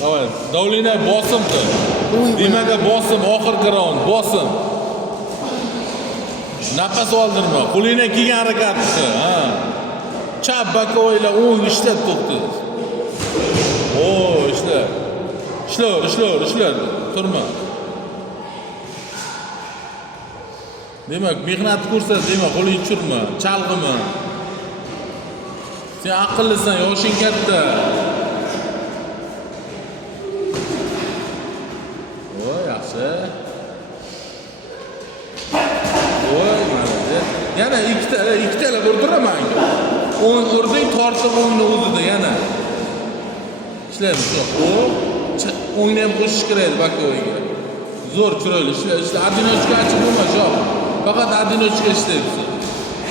Давай, давление bosimdi. Nimaga bosim, oxirgi raund bosim. Nafas oldirma, qo'lingdan kelgan harakat qil, ha. Chap bokovoylar o'ng ishlab to'xtadi. O, ishla. Ishlar. Turma. Demak, mehnat ko'rsat, demak, qo'lingni tushirma, chalg'ima. Sen aqllisan, yoshing katta. Voy, yaxshi. Voy, malades. Yana ikkitalar urdiraman. O'ng urding, tortib o'ngni o'zida yana. Ishlaymiz. O'ngni ham qo'shish kerak bokovoyga. Zo'r chiroyli ishla. Adinochka ochib bo'lma, shoh. Faqat adinochka ishlayapsiz.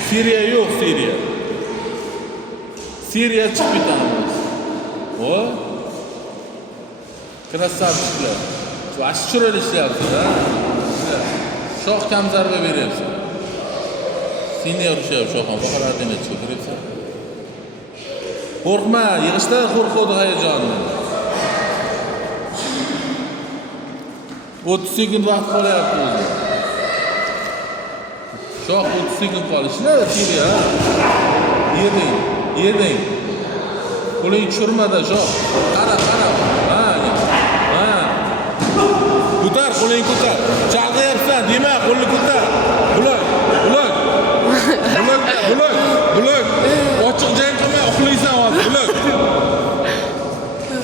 Seriya yo'q, seriya. Seriya chiqib ketamiz. Voy. Krasavchiklar. Vash chiroyli ishlayapsiz, ha? Shoh kam zarba beryapsiz. Senga urushyapti shoh ham, faqat adinochka kiryapsan. Qo'rqma, yig'ishda qo'rquvdi hayajonni. 30 sekund vaqt qolyapti o'zi. Shoh 30 sekund qoldi. Ishlar seriya. Yeding. Qo'lingni tushirmada shoh. Qara. Ha. Ko'tar, qo'lingni ko'tar. Chalg'ayapsan, dema, qo'lni ko'tar. Bulak. Ochiq jang qilmay, uxlaysan hozir, bulak.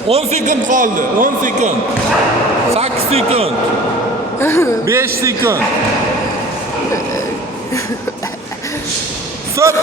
10 sekund qoldi. 10 sekund. 8 sekund. 5 sekund. Stop.